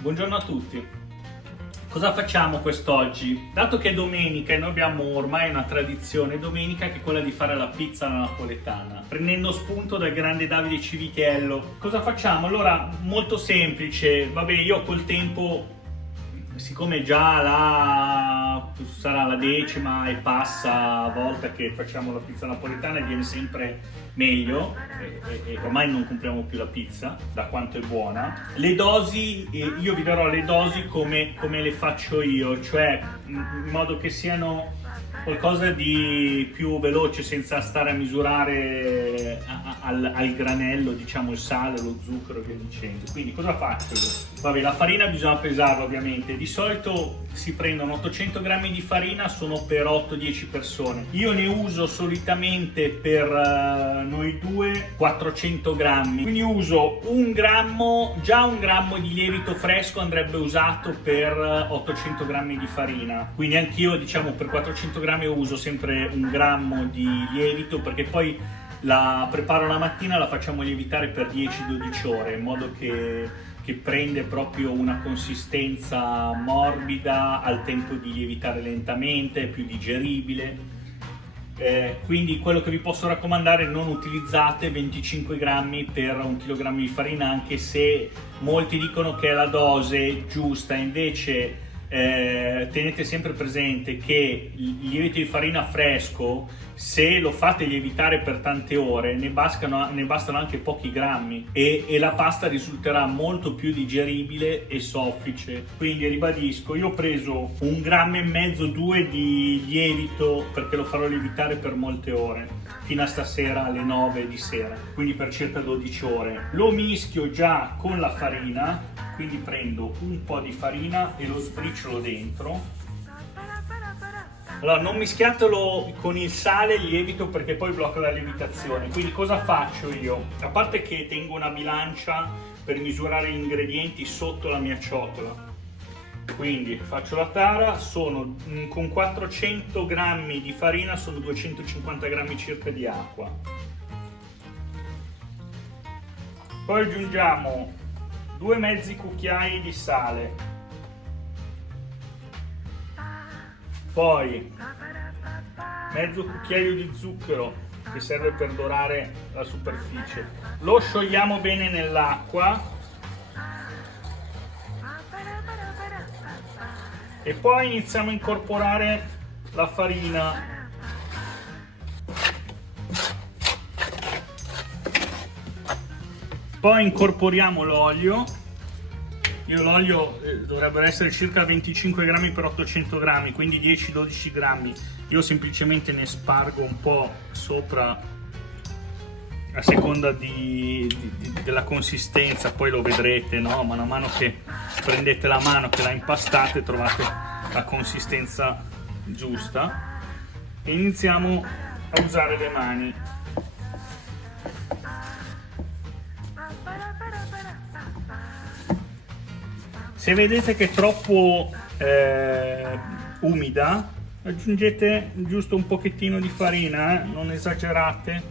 Buongiorno a tutti. Cosa facciamo quest'oggi? Dato che è domenica e noi abbiamo ormai una tradizione domenica che è quella di fare la pizza alla napoletana, prendendo spunto dal grande Davide Civitiello. Cosa facciamo? Allora, molto semplice. Vabbè, io col tempo, siccome già sarà la 10ª e passa volta che facciamo la pizza napoletana, viene sempre meglio e ormai non compriamo più la pizza da quanto è buona. Le dosi, io vi darò le dosi come le faccio io, cioè in modo che siano qualcosa di più veloce, senza stare a misurare al granello, diciamo, il sale, lo zucchero e via dicendo. Quindi cosa faccio io? Vabbè, la farina bisogna pesarla ovviamente. Di solito si prendono 800 grammi di farina, sono per 8-10 persone. Io ne uso solitamente per noi due 400 grammi. Quindi uso un grammo di lievito fresco andrebbe usato per 800 grammi di farina. Quindi anch'io, diciamo, per 400 grammi uso sempre un grammo di lievito, perché poi la preparo la mattina, la facciamo lievitare per 10-12 ore in modo che prende proprio una consistenza morbida al tempo di lievitare lentamente, è più digeribile. Quindi quello che vi posso raccomandare: non utilizzate 25 grammi per 1 kg di farina, anche se molti dicono che è la dose giusta. Invece tenete sempre presente che il lievito di farina fresco, se lo fate lievitare per tante ore, ne bastano anche pochi grammi e la pasta risulterà molto più digeribile e soffice. Quindi ribadisco, io ho preso 1,5 grammi, 2 di lievito, perché lo farò lievitare per molte ore, fino a stasera alle 9 di sera, quindi per circa 12 ore. Lo mischio già con la farina, quindi prendo un po' di farina e lo sbriciolo dentro. Allora, non mischiatelo con il sale e il lievito, perché poi blocca la lievitazione. Quindi cosa faccio io? A parte che tengo una bilancia per misurare gli ingredienti sotto la mia ciotola, quindi faccio la tara, con 400 grammi di farina sono 250 grammi circa di acqua. Poi aggiungiamo 2 mezzi cucchiai di sale, poi mezzo cucchiaio di zucchero, che serve per dorare la superficie. Lo sciogliamo bene nell'acqua e poi iniziamo a incorporare la farina. Poi incorporiamo l'olio. L'olio dovrebbe essere circa 25 grammi per 800 grammi, quindi 10-12 grammi. Io semplicemente ne spargo un po' sopra a seconda della consistenza, poi lo vedrete, no? Man mano che prendete la mano, che la impastate, trovate la consistenza giusta e iniziamo a usare le mani. Se vedete che è troppo umida, aggiungete giusto un pochettino di farina, non esagerate,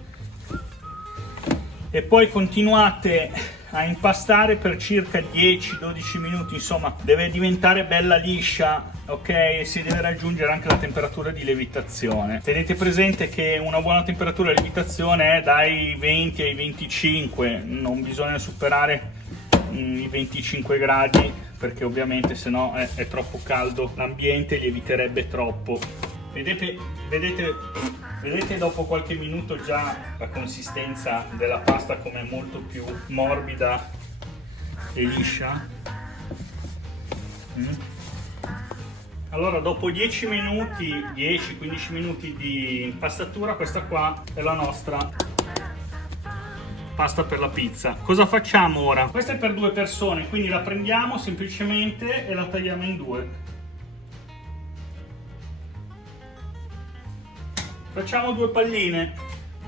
e poi continuate a impastare per circa 10-12 minuti. Insomma, deve diventare bella liscia, ok? E si deve raggiungere anche la temperatura di lievitazione. Tenete presente che una buona temperatura di lievitazione è dai 20 ai 25, non bisogna superare i 25 gradi, perché ovviamente se no è troppo caldo l'ambiente, lieviterebbe troppo. Vedete dopo qualche minuto già la consistenza della pasta come è molto più morbida e liscia. Allora, dopo 10-15 minuti di impastatura, questa qua è la nostra pasta per la pizza. Cosa facciamo ora? Questa è per 2 persone, quindi la prendiamo semplicemente e la tagliamo in 2. Facciamo 2 palline.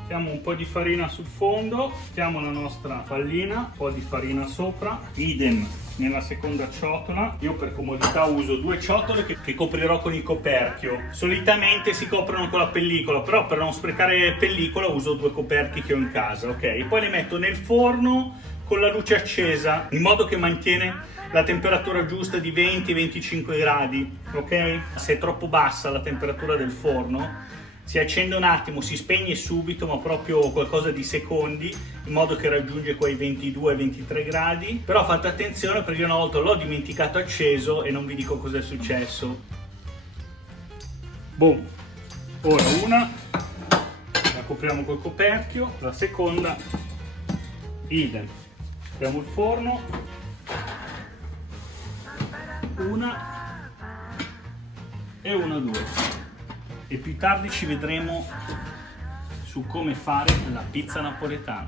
Mettiamo un po' di farina sul fondo, mettiamo la nostra pallina, un po' di farina sopra, idem nella seconda ciotola. Io per comodità uso 2 ciotole che coprirò con il coperchio. Solitamente si coprono con la pellicola, però per non sprecare pellicola uso 2 coperchi che ho in casa, ok? Poi le metto nel forno con la luce accesa, in modo che mantiene la temperatura giusta di 20-25 gradi, ok? Se è troppo bassa la temperatura del forno, si accende un attimo, si spegne subito, ma proprio qualcosa di secondi, in modo che raggiunge quei 22-23 gradi. Però fate attenzione, perché una volta l'ho dimenticato acceso e non vi dico cosa è successo. Boom! Ora una, la copriamo col coperchio, la seconda, idem. Apriamo il forno, una e una, due. E più tardi ci vedremo su come fare la pizza napoletana.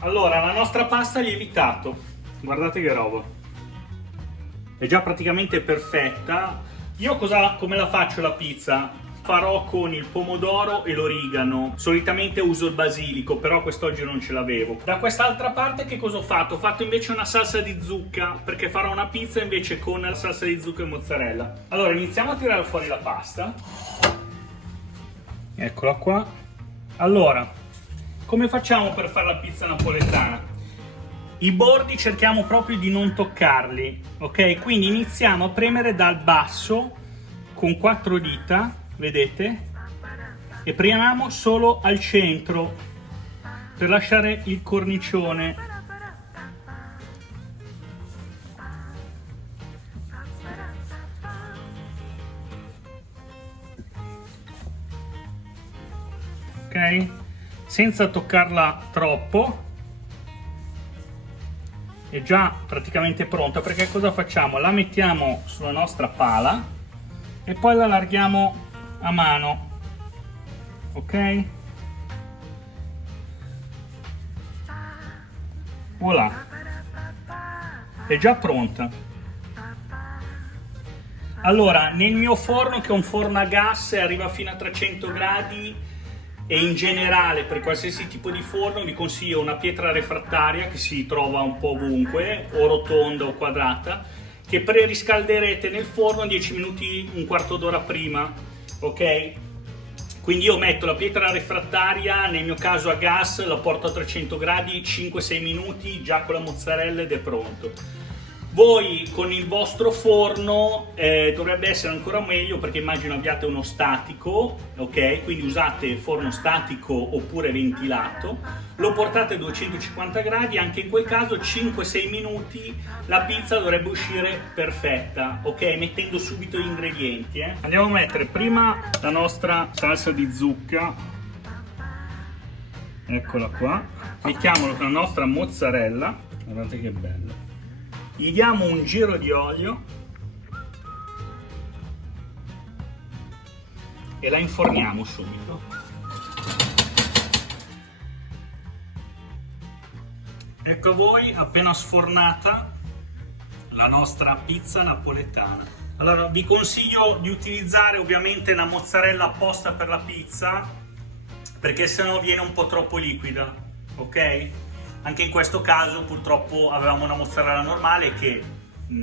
Allora, la nostra pasta ha lievitato, guardate che roba, è già praticamente perfetta. Io come la faccio la pizza? Farò con il pomodoro e l'origano, solitamente uso il basilico, però quest'oggi non ce l'avevo. Da quest'altra parte che cosa ho fatto? Ho fatto invece una salsa di zucca, perché farò una pizza invece con la salsa di zucca e mozzarella. Allora iniziamo a tirare fuori la pasta, eccola qua. Allora, come facciamo per fare la pizza napoletana? I bordi cerchiamo proprio di non toccarli, ok? Quindi iniziamo a premere dal basso con 4 dita, vedete? E premiamo solo al centro per lasciare il cornicione. Ok? Senza toccarla troppo. È già praticamente pronta, perché cosa facciamo? La mettiamo sulla nostra pala e poi la allarghiamo a mano, ok? Voilà, è già pronta. Allora, nel mio forno, che è un forno a gas e arriva fino a 300 gradi, e in generale per qualsiasi tipo di forno vi consiglio una pietra refrattaria che si trova un po' ovunque, o rotonda o quadrata, che preriscalderete nel forno 10 minuti, un quarto d'ora prima, ok? Quindi io metto la pietra refrattaria, nel mio caso a gas, la porto a 300 gradi, 5-6 minuti, già con la mozzarella ed è pronto. Voi con il vostro forno dovrebbe essere ancora meglio, perché immagino abbiate uno statico, ok? Quindi usate forno statico oppure ventilato, lo portate a 250 gradi, anche in quel caso 5-6 minuti la pizza dovrebbe uscire perfetta, ok? Mettendo subito gli ingredienti. Andiamo a mettere prima la nostra salsa di zucca, eccola qua, mettiamo la nostra mozzarella, guardate che bella. Gli diamo un giro di olio e la inforniamo subito. Ecco a voi appena sfornata la nostra pizza napoletana. Allora vi consiglio di utilizzare ovviamente la mozzarella apposta per la pizza, perché sennò viene un po' troppo liquida, ok? Anche in questo caso purtroppo avevamo una mozzarella normale che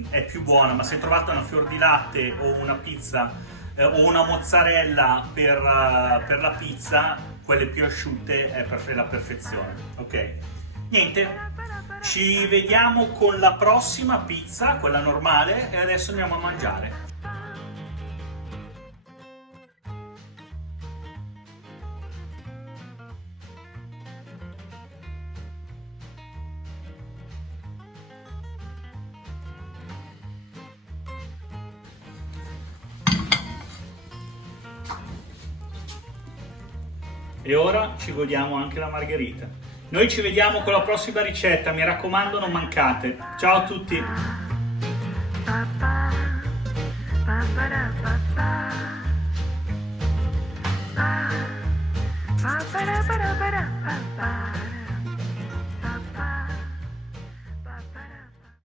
è più buona, ma se trovate una fior di latte o una pizza o una mozzarella per la pizza, quelle più asciutte è la perfezione, ok? Niente, ci vediamo con la prossima pizza, quella normale, e adesso andiamo a mangiare. E ora ci godiamo anche la margherita. Noi ci vediamo con la prossima ricetta, mi raccomando non mancate. Ciao a tutti! Ba ba da ba da ba da ba ba.